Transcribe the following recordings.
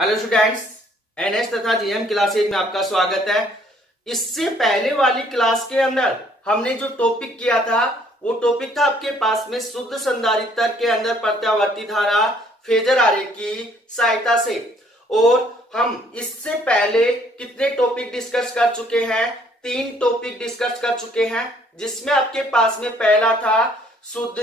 Hello students, NS तथा GM classes में आपका स्वागत है। इससे पहले वाली क्लास के अंदर हमने जो टॉपिक किया था वो टॉपिक था आपके पास में शुद्ध संधारित्र के अंदर प्रत्यावर्ती धारा फेजर आरेख की सहायता से। और हम इससे पहले कितने टॉपिक डिस्कस कर चुके हैं? 3 टॉपिक डिस्कस कर चुके हैं, जिसमें आपके पास में पहला था शुद्ध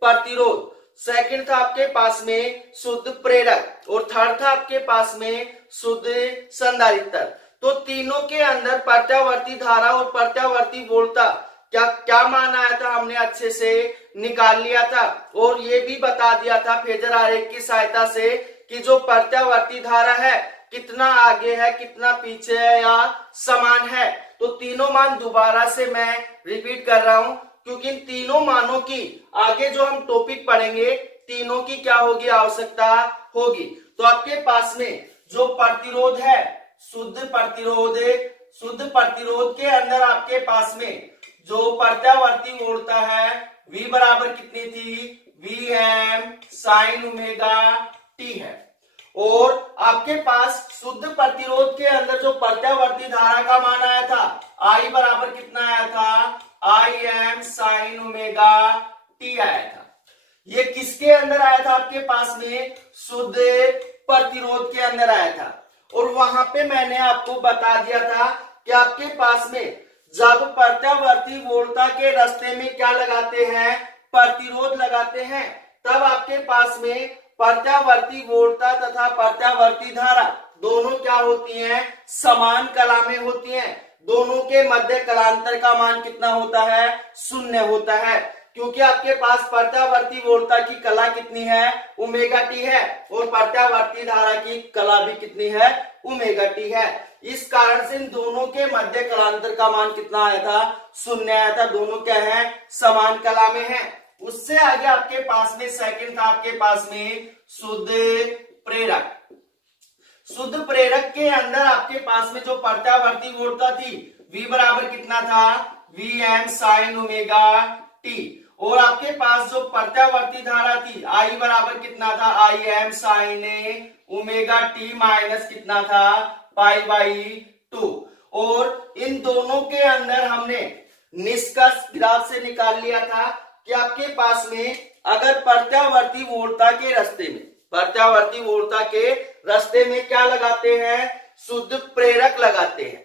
प्रतिरोध, सेकंड था आपके पास में शुद्ध प्रेरक और थर्ड था आपके पास में शुद्ध संधारित्र। तो तीनों के अंदर प्रत्यावर्ती धारा और प्रत्यावर्ती वोल्टता क्या मान आया था हमने अच्छे से निकाल लिया था। और ये भी बता दिया था फेजर आरेख की सहायता से कि जो प्रत्यावर्ती धारा है कितना आगे है, कितना पीछे है या समान है। तो तीनों मान दोबारा से मैं रिपीट कर रहा हूं, क्योंकि इन तीनों मानों की आगे जो हम टॉपिक पढ़ेंगे तीनों की क्या होगी, आवश्यकता होगी। तो आपके पास में जो प्रतिरोध है शुद्ध प्रतिरोध के अंदर आपके पास में जो प्रत्यावर्ती वोल्टता है V बराबर कितनी थी? Vm sin ओमेगा t है। और आपके पास शुद्ध प्रतिरोध के अंदर जो प्रत्यावर्ती धारा का मान आया था I बराबर कितना आया था? Im sin ओमेगा t आया था। ये किसके अंदर आया था? आपके पास में शुद्ध प्रतिरोध के अंदर आया था। और वहां पे मैंने आपको बता दिया था कि आपके पास में जब प्रत्यावर्ती वोल्टता के रास्ते में क्या लगाते हैं? प्रतिरोध लगाते हैं, तब आपके पास में प्रत्यावर्ती वोल्टता तथा प्रत्यावर्ती धारा दोनों क्या होती हैं? समान कला में होती हैं। दोनों के मध्य कलांतर का मान कितना होता है? 0 होता है, क्योंकि आपके पास प्रत्यावर्ती वोल्टता की कला कितनी है? ओमेगा टी है, और प्रत्यावर्ती धारा की कला भी कितनी है? ओमेगा टी है। इस कारण से इन दोनों के मध्य कलांतर का मान कितना आया था? 0 आया था। दोनों क्या है? समान कला में है। उससे आगे आपके पास में सेकंड था आपके पास में शुद्ध प्रेरक। शुद्ध प्रेरक के अंदर आपके पास में जो प्रत्यावर्ती वोल्टता थी V बराबर कितना था? Vm sin omega t। और आपके पास जो प्रत्यावर्ती धारा थी I बराबर कितना था? Im sin omega t minus कितना था? Pi by 2। और इन दोनों के अंदर हमने निष्कर्ष ग्राफ से निकाल लिया था कि आपके पास में अगर प्रत्यावर्ती वोल्टता के रास्ते में क्या लगाते हैं? शुद्ध प्रेरक लगाते हैं,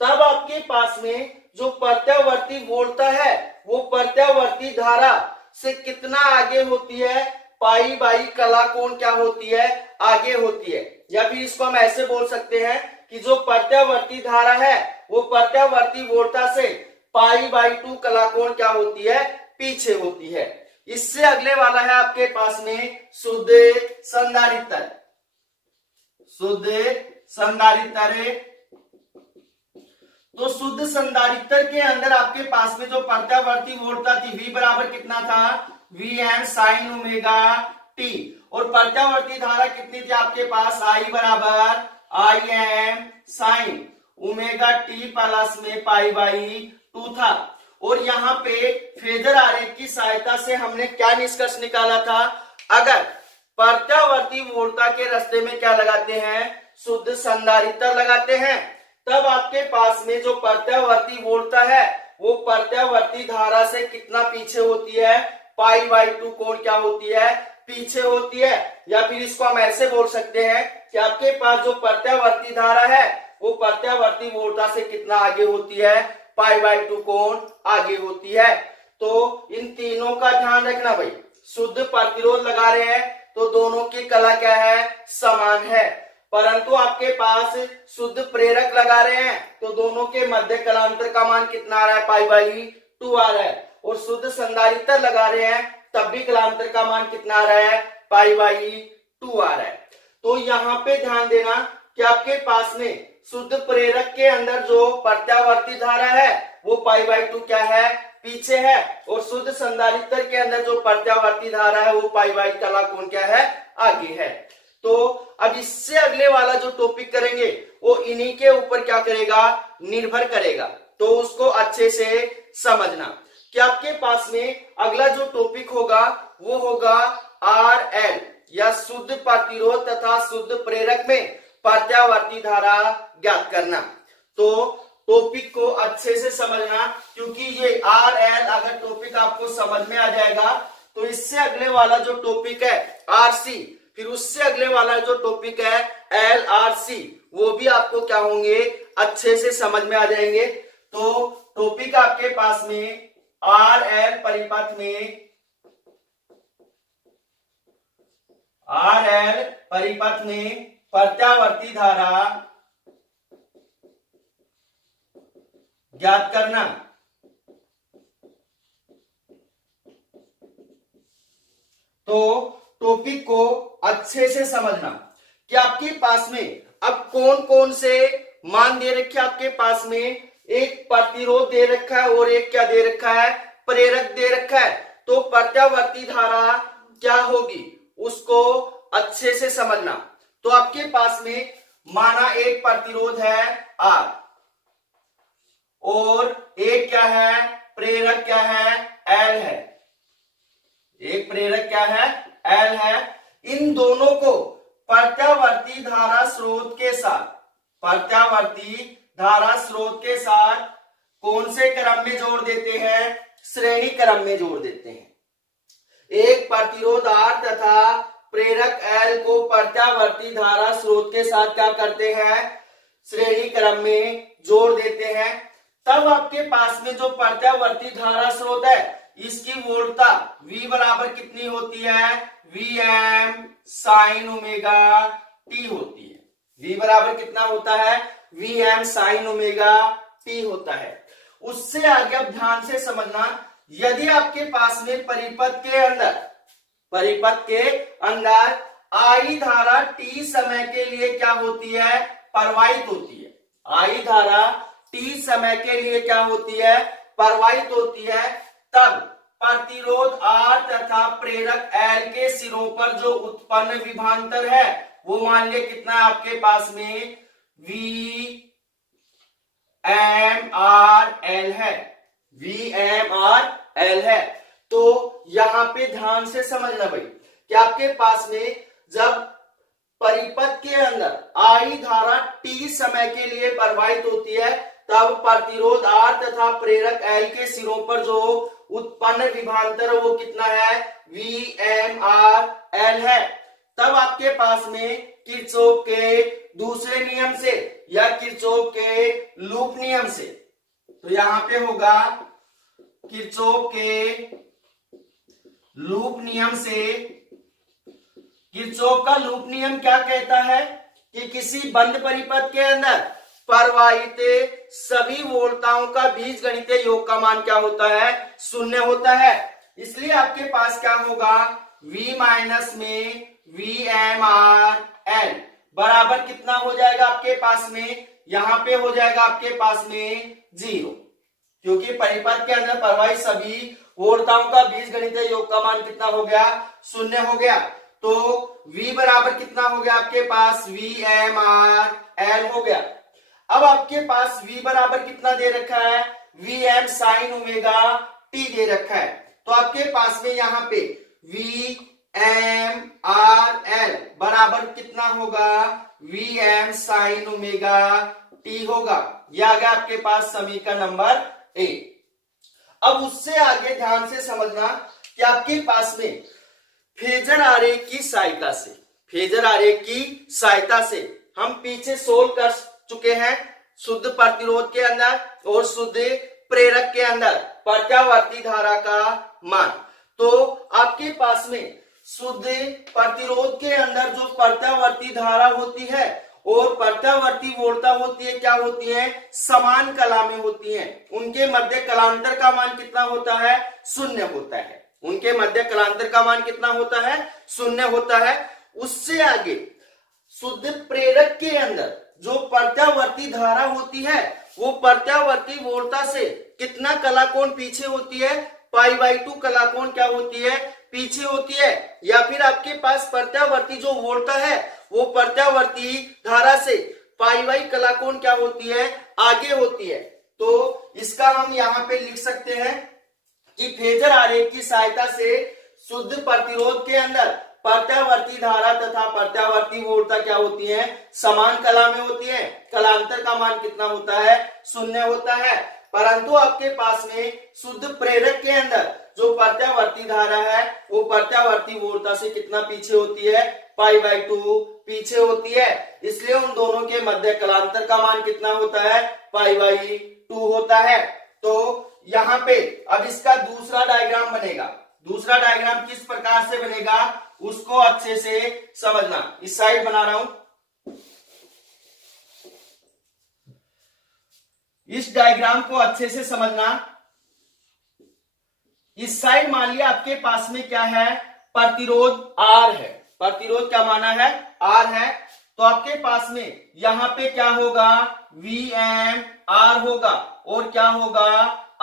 तब आपके पास में जो प्रत्यावर्ती वोल्टता है वो प्रत्यावर्ती धारा से कितना आगे होती है? पाई बाई कला कोण क्या होती है? आगे होती है। या फिर इसको हम ऐसे बोल सकते हैं कि जो प्रत्यावर्ती धारा है वो प्रत्यावर्ती वोल्टता से पाई बाई 2 कला कोण क्या होती है? पीछे होती है। इससे अगले वाला है आपके पास में शुद्ध संधारित्र। तो शुद्ध संधारित्र के अंदर आपके पास में जो प्रत्यावर्ती वोल्टता थी V बराबर कितना था? Vm sin omega t। और प्रत्यावर्ती धारा कितनी थी आपके पास? I बराबर Im sin omega t plus में पाई बाई 2 था। और यहाँ पे फेजर आरेख की सहायता से हमने क्या निष्कर्ष निकाला था? अगर प्रत्यावर्ती वोल्टता के रास्ते में क्या लगाते हैं? शुद्ध संधारित्र लगाते हैं, तब आपके पास में जो प्रत्यावर्ती वोल्टता है वो प्रत्यावर्ती धारा से कितना पीछे होती है? पाई बाई 2 कोण क्या होती है? पीछे होती है। या फिर इसको हम ऐसे बोल सकते हैं कि आपके पास जो प्रत्यावर्ती धारा है वो प्रत्यावर्ती वोल्टता से कितना आगे होती है? पाई बाई 2 कोण आगे होती है। तो इन तीनों का ध्यान रखना भाई। शुद्ध प्रतिरोध लगा रहे हैं तो दोनों की कला क्या है? समान है। परंतु आपके पास शुद्ध प्रेरक लगा रहे हैं तो दोनों के मध्य कलांतर का मान कितना आ रहा है? पाई बाई 2 आ रहा है। और शुद्ध संधारित्र लगा रहे हैं तब भी कलांतर का मान कितना आ रहा है? पाई बाई 2 आ रहा है। तो यहाँ पे ध्यान देना कि आपके पास में शुद्ध प्रेरक के अंदर जो प्रत्यावर्ती धारा है वो पाई बाई 2 क्या है? पीछे है। और शुद्ध संधारित्र के अंदर जो प्रत्यावर्ती धारा है वो पाई बाई कला कोण क्या है? आगे है। तो अब इससे अगले वाला जो टॉपिक करेंगे वो इन्हीं के ऊपर क्या करेगा? निर्भर करेगा। तो उसको अच्छे से समझना कि आपके पास में अगला जो टॉपिक होगा वो होगा RL या शुद्ध प्रतिरोध तथा शुद्ध प्रेरक में प्रत्यावर्ती धारा ज्ञात करना। तो टॉपिक को अच्छे से समझना, क्योंकि ये आर एल अगर टॉपिक आपको समझ में आ जाएगा तो इससे अगले वाला जो टॉपिक है आरसी, फिर उससे अगले वाला जो टॉपिक है एल आर सी, वो भी आपको क्या होंगे, अच्छे से समझ में आ जाएंगे। तो टॉपिक आपके पास में आर एल परिपथ में, आर एल परिपथ में प्रत्यावर्ती धारा ज्ञात करना। तो टॉपिक को अच्छे से समझना कि आपके पास में अब कौन कौन से मान दे रखे, आपके पास में एक प्रतिरोध दे रखा है और एक क्या दे रखा है, प्रेरक दे रखा है। तो प्रत्यावर्ती धारा क्या होगी उसको अच्छे से समझना। तो आपके पास में माना एक प्रतिरोध है R और एक क्या है, प्रेरक क्या है, L है। एक प्रेरक क्या है, L है। इन दोनों को प्रत्यावर्ती धारा स्रोत के साथ, प्रत्यावर्ती धारा स्रोत के साथ कौन से क्रम में जोड़ देते हैं, श्रेणी क्रम में जोड़ देते हैं। एक प्रतिरोध R तथा प्रेरक L को प्रत्यावर्ती धारा स्रोत के साथ क्या करते हैं, श्रेणी क्रम में जोड़ देते हैं। तब आपके पास में जो प्रत्यावर्ती धारा स्रोत है इसकी वोल्टता V बराबर कितनी होती है, Vm साइन ओमेगा t होती है। V बराबर कितना होता है, Vm साइन ओमेगा t होता है। उससे आगे अब ध्यान से समझना, यदि आपके पास में परिपथ के अंदर आई धारा t समय के लिए क्या होती है, प्रवाहित होती है। आई धारा t समय के लिए क्या होती है, प्रवाहित होती है। तब प्रतिरोध R तथा प्रेरक L के सिरों पर जो उत्पन्न विभवांतर है वो मान लिया कितना है आपके पास में, VMRL है, VMRL है। तो यहां पे ध्यान से समझना भाई कि आपके पास में जब परिपथ के अंदर आई धारा t समय के लिए प्रवाहित होती है तब प्रतिरोध R तथा प्रेरक L के सिरों पर जो उत्पन्न विभवांतर वो कितना है, VMRL है। तब आपके पास में किरचॉफ के दूसरे नियम से या किरचॉफ के लूप नियम से, तो यहां पे होगा किरचॉफ के लूप नियम से। किरचॉफ का लूप नियम क्या कहता है कि किसी बंद परिपथ के अंदर प्रवाहित सभी वोल्टताओं का बीजगणितीय योग का मान क्या होता है, शून्य होता है। इसलिए आपके पास क्या होगा, V माइनस में VMRL बराबर कितना हो जाएगा आपके पास में, यहां पे हो जाएगा आपके पास में 0, क्योंकि परिपथ के अंदर प्रवाहित सभी वोल्टताओं का बीजगणितीय योग का मान कितना हो गया, शून्य हो गया। तो V बराबर कितना हो गया आपके पास, VMRL हो गया। अब आपके पास V बराबर कितना दे रखा है, Vm साइन ओमेगा t दे रखा है। तो आपके पास में यहाँ पे VMRL बराबर कितना होगा, Vm साइन ओमेगा t होगा। यह आ गया आपके पास समीकरण नंबर 1। अब उससे आगे ध्यान से समझना कि आपके पास में फेजर आरेख की सहायता से, फेजर आरेख की सहायता से हम पीछे सोल्व कर चुके हैं शुद्ध प्रतिरोध के अंदर और शुद्ध प्रेरक के अंदर प्रत्यावर्ती धारा का मान। तो आपके पास में शुद्ध प्रतिरोध के अंदर जो प्रत्यावर्ती धारा होती है और प्रत्यावर्ती वोल्टता होती है, क्या होती है, समान कला में होती है। उनके मध्य कलांतर का मान कितना होता है, शून्य होता है। उनके मध्य कलांतर का मान कितना होता है, शून्य होता है। उससे आगे शुद्ध प्रेरक के अंदर जो प्रत्यावर्ती धारा होती है वो प्रत्यावर्ती वोल्टता से कितना कलाकोण पीछे होती है, π/2 कलाकोण क्या होती है, पीछे होती है। या फिर आपके पास प्रत्यावर्ती जो वोल्टता है वो प्रत्यावर्ती धारा से π/y कलाकोण क्या होती है, आगे होती है। तो इसका हम यहाँ पे लिख सकते हैं कि फेजर आरेख की सहायता से शुद्ध प्रतिरोध के अंदर प्रत्यावर्ती धारा तथा प्रत्यावर्ती वोल्टता क्या होती है, समान कला में होती है। कलांतर का मान कितना होता है, 0 होता है। परंतु आपके पास में शुद्ध प्रेरक के अंदर जो प्रत्यावर्ती धारा है वो प्रत्यावर्ती वोल्टता से कितना पीछे होती है, π/2 पीछे होती है। इसलिए उन दोनों के मध्य कलांतर का मान कितना होता है, π/2 होता है। तो यहाँ पे अब इसका दूसरा डायग्राम बनेगा। दूसरा डायग्राम किस प्रकार से बनेगा उसको अच्छे से समझना। इस साइड बना रहा हूं, इस डायग्राम को अच्छे से समझना। इस साइड मान लिया आपके पास में क्या है, प्रतिरोध R है। प्रतिरोध क्या माना है, R है। तो आपके पास में यहां पे क्या होगा, VMR होगा और क्या होगा,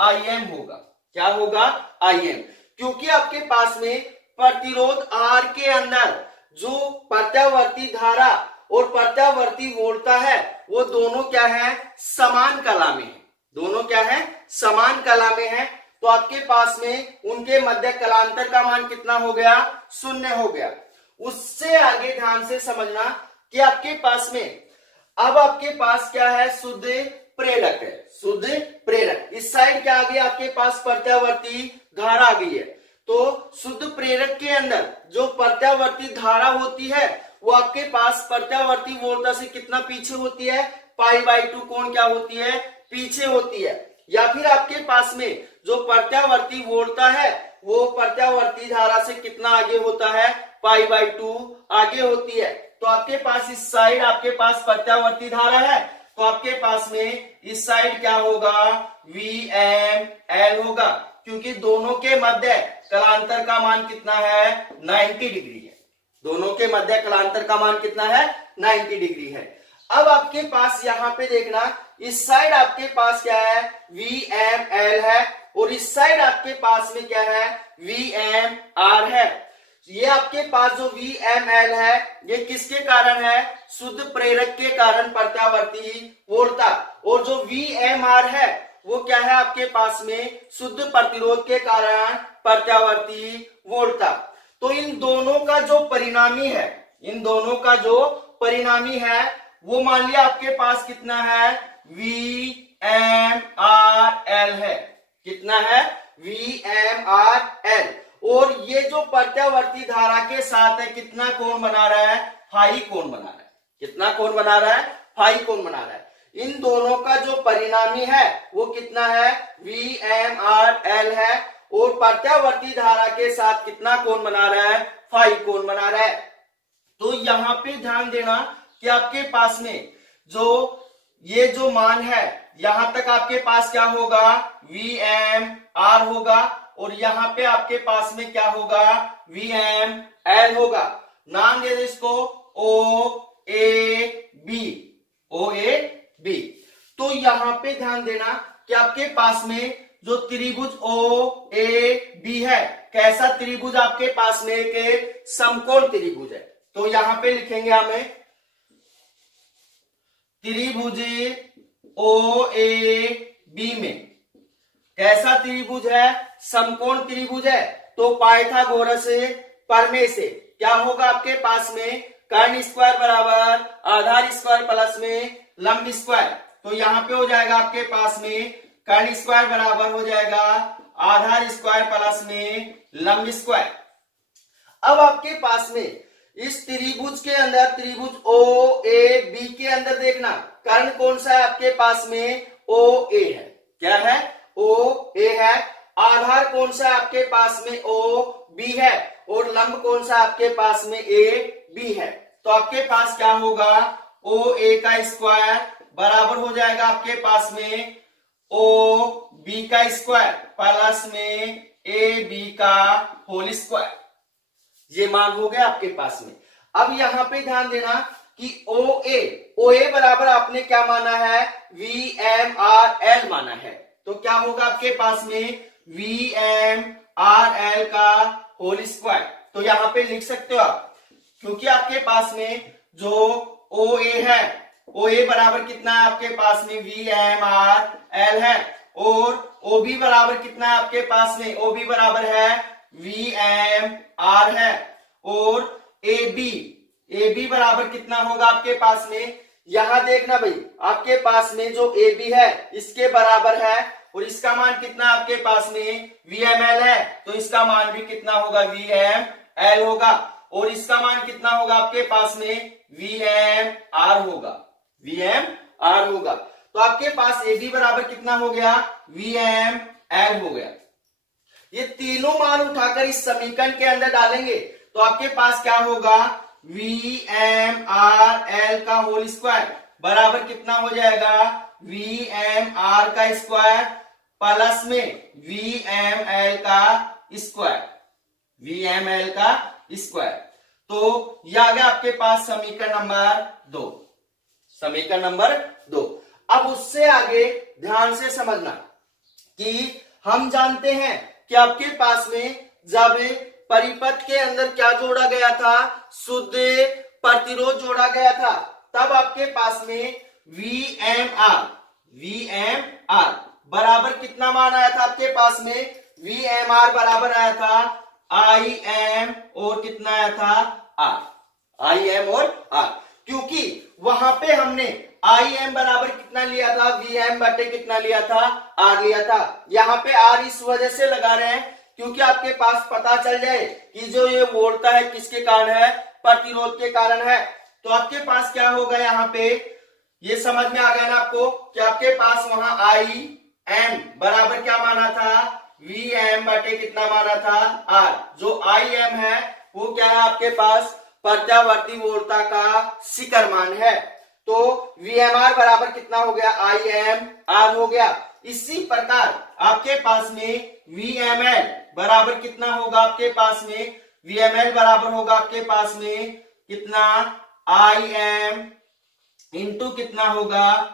IM होगा। क्या होगा, IM। क्योंकि आपके पास में प्रतिरोध R के अंदर जो प्रत्यावर्ती धारा और प्रत्यावर्ती वोल्टता है वो दोनों क्या है, समान कला में है। दोनों क्या है, समान कला में है। तो आपके पास में उनके मध्य कलांतर का मान कितना हो गया, 0 हो गया। उससे आगे ध्यान से समझना कि आपके पास में अब आपके पास क्या है, शुद्ध प्रेरक है। शुद्ध प्रेरक इस साइड क्या आ गई, आपके पास प्रत्यावर्ती धारा आ गई है। तो शुद्ध प्रेरक के अंदर जो प्रत्यावर्ती धारा होती है वो आपके पास प्रत्यावर्ती वोल्टता से कितना पीछे होती है, π/2 कोण क्या होती है, पीछे होती है। या फिर आपके पास में जो प्रत्यावर्ती वोल्टता है वो प्रत्यावर्ती धारा से कितना आगे होता है, π/2 आगे होती है। तो आपके पास इस साइड आपके पास प्रत्यावर्ती धारा है, तो आपके पास में इस साइड क्या होगा, VML होगा। क्योंकि दोनों के मध्य कलांतर का मान कितना है, 90 डिग्री है। दोनों के मध्य कलांतर का मान कितना है, 90 डिग्री है। अब आपके पास यहाँ पे देखना, इस साइड आपके पास क्या है, VML है और इस साइड आपके पास में क्या है, VMR है। ये आपके पास जो VML है ये किसके कारण है, शुद्ध प्रेरक के कारण प्रत्यावर्ती वोल्टता। और जो VMR है वो क्या है, आपके पास में शुद्ध प्रतिरोध के कारण प्रत्यावर्ती वोल्टता। तो इन दोनों का जो परिणामी है, इन दोनों का जो परिणामी है वो मान लिया आपके पास कितना है, VMRL है। कितना है, VMRL। और ये जो प्रत्यावर्ती धारा के साथ है कितना कोण बना रहा है, फाई कोण बना रहा है। कितना कोण बना रहा है, फाई कोण बना रहा है। इन दोनों का जो परिणामी है वो कितना है, VMRL है। और प्रत्यावर्ती धारा के साथ कितना कोण बना रहा है, फाई कोण बना रहा है। तो यहाँ पे ध्यान देना कि आपके पास में जो ये जो मान है यहां तक आपके पास क्या होगा, VMR होगा और यहाँ पे आपके पास में क्या होगा, VML होगा। नाम दे दो इसको OAB। OAB। तो यहाँ पे ध्यान देना कि आपके पास में जो त्रिभुज OAB है, कैसा त्रिभुज आपके पास में एक समकोण त्रिभुज है। तो यहाँ पे लिखेंगे हमें त्रिभुज OAB में कैसा त्रिभुज है, समकोण त्रिभुज है। तो पाइथागोरस प्रमेय से क्या होगा, आपके पास में कर्ण स्क्वायर बराबर आधार स्क्वायर प्लस में लंब स्क्वायर। तो यहाँ पे हो जाएगा आपके पास में कर्ण स्क्वायर बराबर हो जाएगा आधार स्क्वायर प्लस में लंब स्क्वायर। अब आपके पास में इस त्रिभुज के अंदर, त्रिभुज OAB के अंदर देखना कर्ण कौन सा है, आपके पास में OA है। क्या है, OA है। आधार कौन सा है आपके पास में, OB है। और लंब कौन सा आपके पास में, AB है। तो आपके पास क्या होगा, OA का स्क्वायर बराबर हो जाएगा आपके पास में OB का स्क्वायर प्लस में AB का होल स्क्वायर। ये मान हो गया आपके पास में। अब यहां पे ध्यान देना कि OA बराबर आपने क्या माना है, VMRL माना है। तो क्या होगा आपके पास में VMRL का होल स्क्वायर। तो यहां पे लिख सकते हो आप, क्योंकि आपके पास में जो OA है, OA बराबर कितना है आपके पास में, VMRL है। और OB बराबर कितना है आपके पास में, OB बराबर है VMR है। और ए बी बराबर कितना होगा आपके पास में, यहां देखना भाई आपके पास में जो ए बी है इसके बराबर है और इसका मान कितना आपके पास में VML है, तो इसका मान भी कितना होगा VML होगा और इसका मान कितना होगा आपके पास में VMR होगा। तो आपके पास AB बराबर कितना हो गया VML हो गया। ये तीनों मान उठाकर इस समीकरण के अंदर डालेंगे तो आपके पास क्या होगा VMRL का होल स्क्वायर बराबर कितना हो जाएगा VMR का स्क्वायर प्लस में VML का स्क्वायर। तो यह आ गया आपके पास समीकरण नंबर 2। अब उससे आगे ध्यान से समझना कि हम जानते हैं कि आपके पास में जब परिपथ के अंदर क्या जोड़ा गया था, शुद्ध प्रतिरोध जोड़ा गया था, तब आपके पास में VMR बराबर कितना मान आया था आपके पास में VMR बराबर आया था IM और कितना आया था IM और R, क्योंकि वहां पे हमने IM बराबर कितना लिया था VM बटे कितना लिया था R लिया था। यहाँ पे R इस वजह से लगा रहे हैं क्योंकि आपके पास पता चल जाए कि जो ये वोल्टता है किसके कारण है, प्रतिरोध के कारण है। तो आपके पास क्या होगा, यहाँ पे ये समझ में आ गया ना आपको कि आपके पास वहां IM बराबर क्या माना था VM बटे कितना माना था R। जो IM है वो क्या है आपके पास प्रत्यावर्ती वोल्टता का शिखर मान है। तो VMR बराबर कितना हो गया IMR हो गया। इसी प्रकार आपके पास में VML बराबर कितना होगा आपके पास में, VML बराबर होगा आपके पास में कितना IM इंटू कितना होगा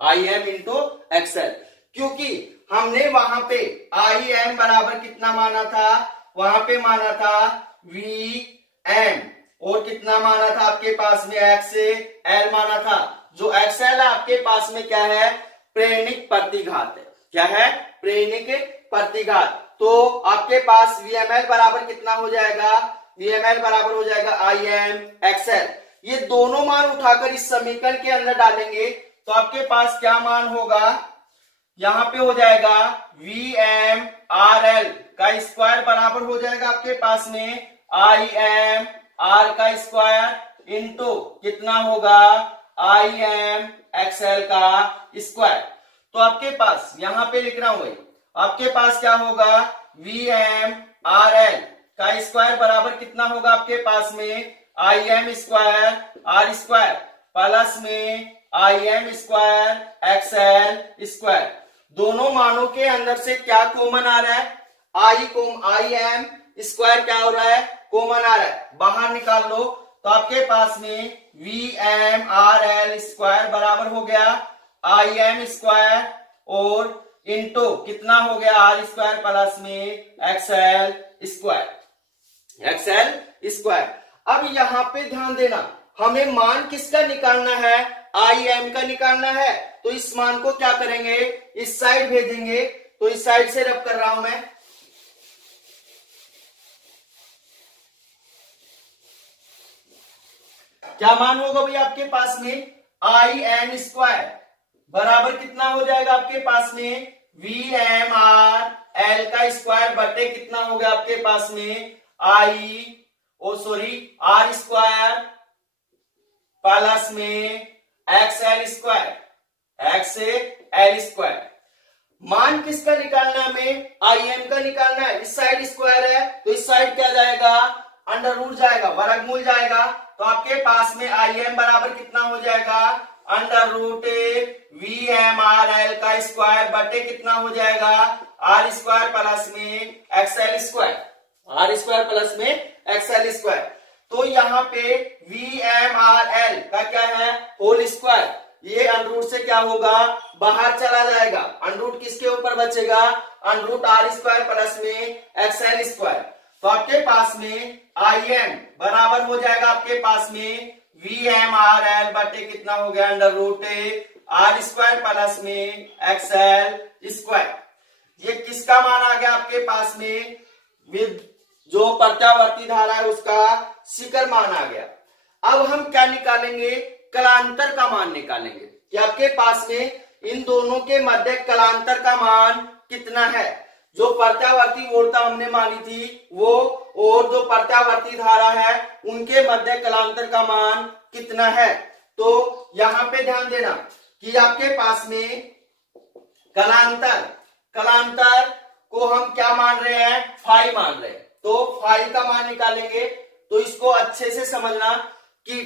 IM इंटू XL, क्योंकि हमने वहां पे IM बराबर कितना माना था, वहां पे माना था VM और कितना माना था आपके पास में XL माना था। जो XL है आपके पास में क्या है, प्रेरणिक प्रतिघात है। क्या है, प्रेरणिक प्रतिघात। तो आपके पास VML बराबर कितना हो जाएगा, VML बराबर हो जाएगा IM XL। ये दोनों मान उठाकर इस समीकरण के अंदर डालेंगे तो आपके पास क्या मान होगा, यहां पे हो जाएगा VMRL का स्क्वायर बराबर हो जाएगा आपके पास में IMR का स्क्वायर इंटू कितना होगा IMXL का स्क्वायर। तो आपके पास यहां पे लिख रहा हूं भाई, आपके पास क्या होगा VMRL का स्क्वायर बराबर कितना होगा आपके पास में IM square R square plus में IM स्क्वायर XL स्क्वायर। दोनों मानों के अंदर से क्या कॉमन आ रहा है, IM स्क्वायर क्या हो रहा है, कॉमन आ रहा है, बाहर निकाल लो। तो आपके पास में VMRL स्क्वायर बराबर हो गया IM स्क्वायर और इंटू कितना हो गया R स्क्वायर प्लस में XL स्क्वायर। अब यहां पे ध्यान देना, हमें मान किसका निकालना है, IM का निकालना है। तो इस मान को क्या करेंगे, इस साइड भेजेंगे। तो इस साइड से रब कर रहा हूं मैं, क्या मान होगा भाई आपके पास में IM स्क्वायर बराबर कितना हो जाएगा आपके पास में VMRL का स्क्वायर बटे कितना हो गया आपके पास में R स्क्वायर प्लस में XL स्क्वायर। मान किसका निकालना है, हमें IM का निकालना है। इस साइड स्क्वायर है तो इस साइड क्या जाएगा, अंडर रूट जाएगा, वर्गमूल जाएगा। तो आपके पास में IM बराबर कितना हो जाएगा अंडर रूट VMRL का स्क्वायर बटे कितना हो जाएगा R स्क्वायर प्लस में XL स्क्वायर। तो यहाँ पे VMRL का क्या है, होल स्क्वायर, ये अंडर रूट से क्या होगा, बाहर चला जाएगा। अंडर रूट किसके ऊपर बचेगा, under root R square plus में XL स्क्वायर। तो आपके पास में IM बराबर हो जाएगा आपके पास में VMRL बटे कितना हो गया under root R square plus में XL स्क्वायर। ये किसका मान आ गया आपके पास में, जो प्रत्यावर्ती धारा है उसका शिखर मान आ गया। अब हम क्या निकालेंगे, कलांतर का मान निकालेंगे कि आपके पास में इन दोनों के मध्य कलांतर का मान कितना है। जो प्रत्यावर्ती वोल्टता हमने मानी थी वो और जो प्रत्यावर्ती धारा है उनके मध्य कलांतर का मान कितना है। तो यहां पे ध्यान देना कि आपके पास में कलांतर को हम क्या मान रहे हैं, फाई मान रहे हैं। तो फाई का मान निकालेंगे। तो इसको अच्छे से समझना कि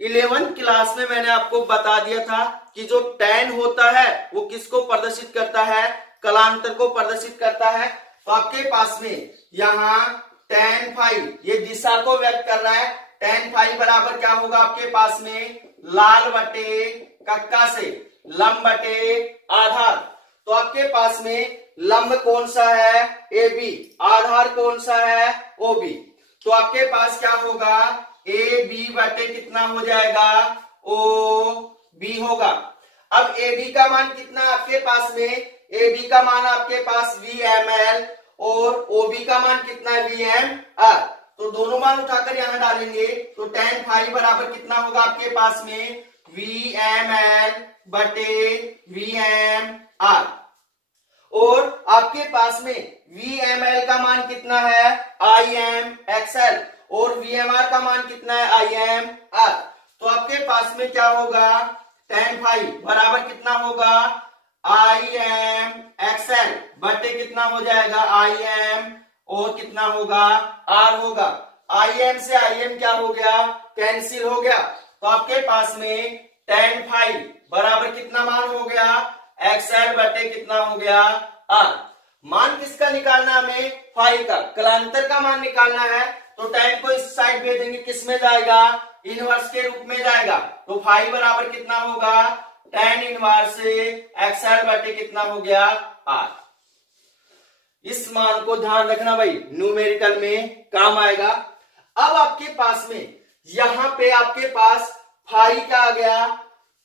11th क्लास में मैंने आपको बता दिया था कि जो tan होता है वो किसको प्रदर्शित करता है, कलांतर को प्रदर्शित करता है। तो आपके पास में यहाँ tan फाई ये दिशा को व्यक्त कर रहा है। tan फाई बराबर क्या होगा आपके पास में, लाल बटे कक्का से लंब बटे आधार। तो आपके पास में लंब कौन सा है, AB, आधार कौन सा है, OB। तो आपके पास क्या होगा, AB बटे कितना हो जाएगा, OB होगा। अब AB का मान कितना आपके पास में, AB का मान आपके पास VML और OB का मान कितना है, VMR। तो दोनों मान उठाकर यहां डालेंगे तो tan फाई बराबर कितना होगा आपके पास में, VML बटे VMR। और आपके पास में VML का मान कितना है, IMXL और VMR का मान कितना है, IMR। तो आपके पास में क्या होगा, tan फाई बराबर कितना होगा, IMXL बटे कितना हो जाएगा, IM और कितना होगा, R होगा। IM से IM क्या हो गया, कैंसिल हो गया। तो आपके पास में tan फाई बराबर कितना मान हो गया, XL बटे कितना हो गया, R। मान किसका निकालना हमें, फाई का, कलांतर का मान निकालना है। तो tan को इस साइड भेज देंगे, किस में जाएगा, इनवर्स के रूप में जाएगा। तो फाई बराबर कितना होगा, tan इनवर्स से XL बटे कितना हो गया, R। इस मान को ध्यान रखना भाई, न्यूमेरिकल में काम आएगा। अब आपके पास में यहां पे आपके पास फाई क्या आ गया,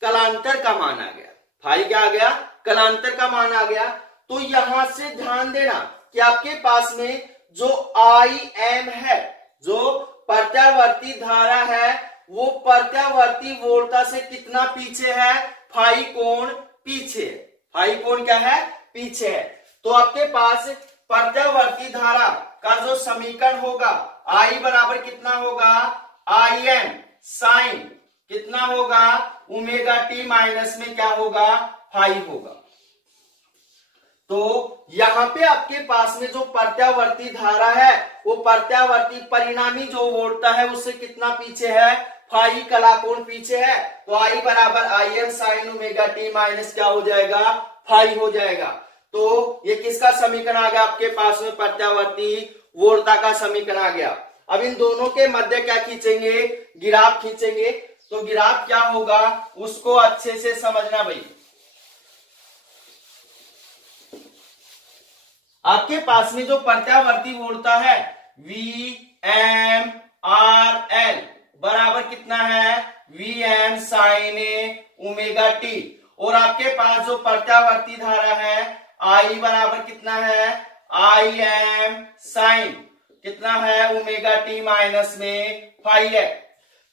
कलांतर का मान आ गया। फाई क्या आ गया, कलांतर का मान आ गया। तो यहां से ध्यान देना कि आपके पास में जो IM है, जो प्रत्यावर्ती धारा है, वो प्रत्यावर्ती वोल्टता से कितना पीछे है, फाई कोण पीछे। फाई कोण क्या है, पीछे है। तो आपके पास प्रत्यावर्ती धारा का जो समीकरण होगा, I बराबर कितना होगा, IM साइन कितना होगा, ओमेगा टी माइनस में क्या होगा, फाई होगा। तो यहां पे आपके पास में जो प्रत्यावर्ती धारा है वो प्रत्यावर्ती परिणामी जो वोल्टता है उससे कितना पीछे है, फाई कलाकोण पीछे है। तो I बराबर IM sine omega T minus क्या हो जाएगा, फाई हो जाएगा। तो ये किसका समीकरण आ गया आपके पास में, प्रत्यावर्ती वोल्टता का समीकरण आ गया। अब इन दोनों के मध्य क्या खींचेंगे, ग्राफ खींचेंगे। तो ग्राफ क्या होगा उसको अच्छे से समझना भाई। आपके पास में जो प्रत्यावर्ती वोल्टता है VMRL बराबर कितना है, VM साइन ओमेगा टी। और आपके पास जो प्रत्यावर्ती धारा है I बराबर कितना है, IM साइन कितना है, ओमेगा टी माइनस में फाई है।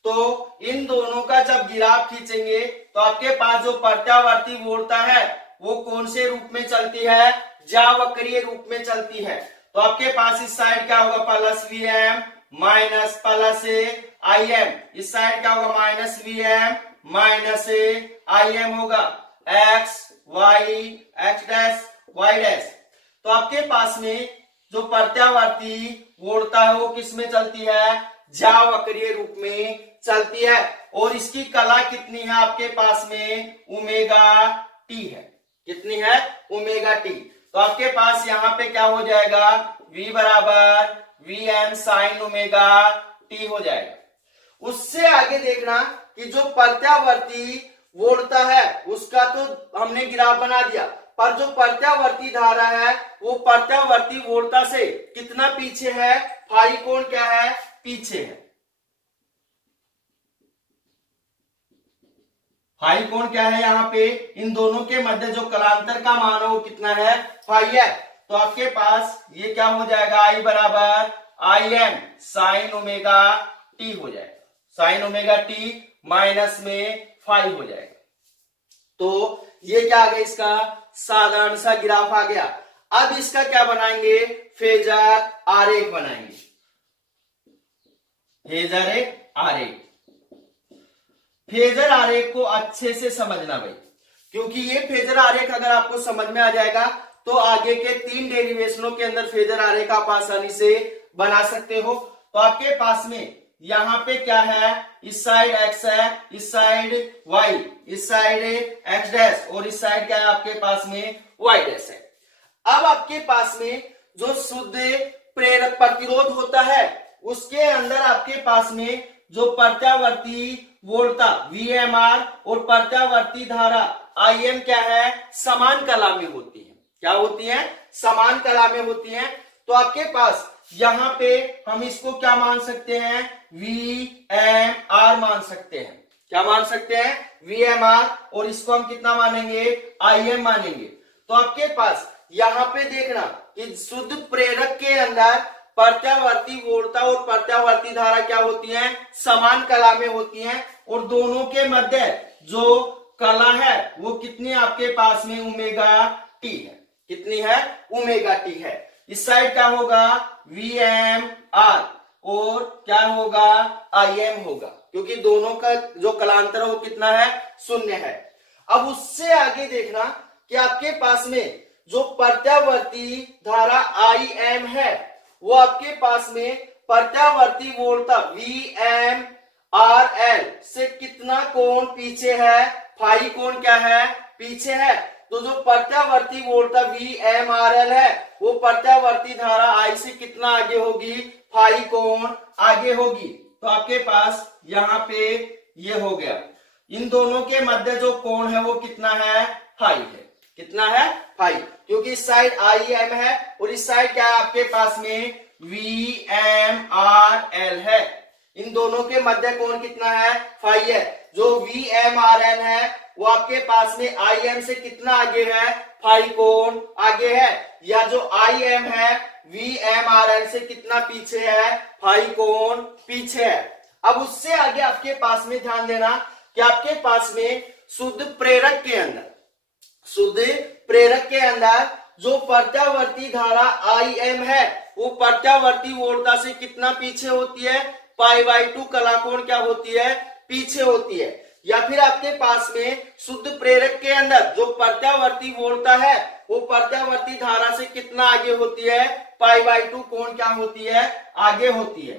तो इन दोनों का जब ग्राफ खींचेंगे तो आपके पास जो प्रत्यावर्ती वोल्टता है वो कौन से रूप में चलती है, ज्यावक्रीय रूप में चलती है। तो आपके पास इस साइड क्या होगा, plus VM minus plus IM, इस साइड क्या होगा, माइनस VM माइनस IM होगा, x डैश y डैश। तो आपके पास में जो प्रत्यावर्ती वोल्टता है वो किस में चलती है, ज्यावक्रीय रूप में चलती है। और इसकी कला कितनी है आपके पास में, ओमेगा टी है। कितनी है, ओमेगा टी। तो आपके पास यहाँ पे क्या हो जाएगा, V बराबर VM साइन ओमेगा टी हो जाएगा। उससे आगे देखना कि जो प्रत्यावर्ती वोल्टता है उसका तो हमने ग्राफ बना दिया, पर जो प्रत्यावर्ती धारा है वो प्रत्यावर्ती वोल्टता से कितना पीछे है, फाई कोण क्या है, पीछे है। फाई कोण क्या है, यहाँ पे इन दोनों के मध्य जो कलांतर का मान है वो कितना है, फाई है। तो आपके पास ये क्या हो जाएगा, I बराबर I am sine omega T हो जाएगा, साइन ओमेगा टी माइनस में 5 हो जाएगा। तो ये क्या आ गया, इसका साधारण सा ग्राफ आ गया। अब इसका क्या बनाएंगे, फेजर आरेख बनाएंगे, फेजर आरेख। फेजर आरेख को अच्छे से समझना भाई, क्योंकि ये फेजर आरेख अगर आपको समझ में आ जाएगा तो आगे के 3 डेरिवेशनों के अंदर फेजर आरेख आप आसानी से बना सकते हो। तो आपके पास में यहां पे क्या है, इस साइड x है, इस साइड y, इस साइड x डैश और इस साइड क्या है आपके पास में y डैश है। अब आपके पास में जो शुद्ध प्रेरक प्रतिरोध होता है उसके अंदर आपके पास में जो प्रत्यावर्ती वोल्टता VMR और प्रत्यावर्ती धारा IM क्या है, समान कला में होती है। क्या होती है, समान कला में होती है। तो आपके पास यहां पे हम इसको क्या मान सकते हैं, VMR मान सकते हैं। क्या मान सकते हैं, VMR, और इसको हम कितना मानेंगे, IM मानेंगे। तो आपके पास यहां पे देखना कि शुद्ध प्रेरक के अंदर प्रत्यावर्ती वोल्टता और प्रत्यावर्ती धारा क्या होती है, समान कला में होती है। और दोनों के मध्य जो कला है वो कितनी आपके पास में ओमेगा टी है, कितनी है, ओमेगा टी है। इस साइड क्या होगा, VMR और क्या होगा, IM होगा, क्योंकि दोनों का जो कलांतर है वो कितना है, 0 है। अब उससे आगे देखना कि आपके पास में जो प्रत्यावर्ती धारा IM है वो आपके पास में प्रत्यावर्ती वोल्टता VMRL से कितना कोण पीछे है, फाई कोण क्या है, पीछे है। तो जो प्रत्यावर्ती वोल्टता VMRL है वो प्रत्यावर्ती धारा I से कितना आगे होगी, फाई कोण आगे होगी। तो आपके पास यहाँ पे ये हो गया, इन दोनों के मध्य जो कोण है वो कितना है, फाई है। कितना है, फाई, क्योंकि इस साइड IM है और इस साइड क्या है आपके पास में VMRL है। इन दोनों के मध्य कोण कितना है, फाई है। जो VMRL है वो आपके पास में IM से कितना आगे है, फाई कोण आगे है, या जो IM है VMRL से कितना पीछे है, फाई कोण पीछे है। अब उससे आगे आपके पास में ध्यान देना कि आपके पास में शुद्ध प्रेरक के अंदर, शुद्ध प्रेरक के अंदर जो प्रत्यावर्ती धारा IM है वो प्रत्यावर्ती वोल्टता से कितना पीछे होती है, π/2 कलाकोण क्या होती है, पीछे होती है। या फिर आपके पास में शुद्ध प्रेरक के अंदर जो प्रत्यावर्ती वोल्टता है वो प्रत्यावर्ती धारा से कितना आगे होती है, π/2 कोण क्या होती है, आगे होती है।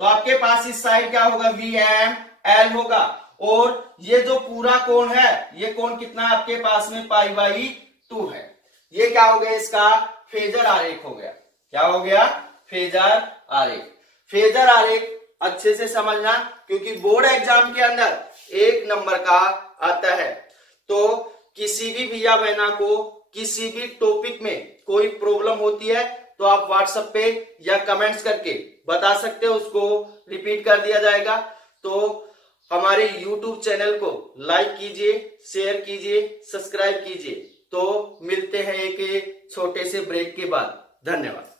तो आपके पास इस साइड क्या होगा, VML होगा, और ये जो पूरा कोण है ये कोण कितना है आपके पास में, π/2 है। ये क्या हो गया, इसका फेजर आरेख हो गया। क्या हो गया, फेजर आरेख। फेजर आरेख अच्छे से समझना, क्योंकि बोर्ड एग्जाम के अंदर 1 नंबर का आता है। तो किसी भी भैया बहना को किसी भी टॉपिक में कोई प्रॉब्लम होती है तो आप व्हाट्सएप पे या कमेंट्स करके बता सकते हो, उसको रिपीट कर दिया जाएगा। तो हमारे YouTube चैनल को लाइक कीजिए, शेयर कीजिए, सब्सक्राइब कीजिए। तो मिलते हैं एक छोटे से ब्रेक के बाद। धन्यवाद।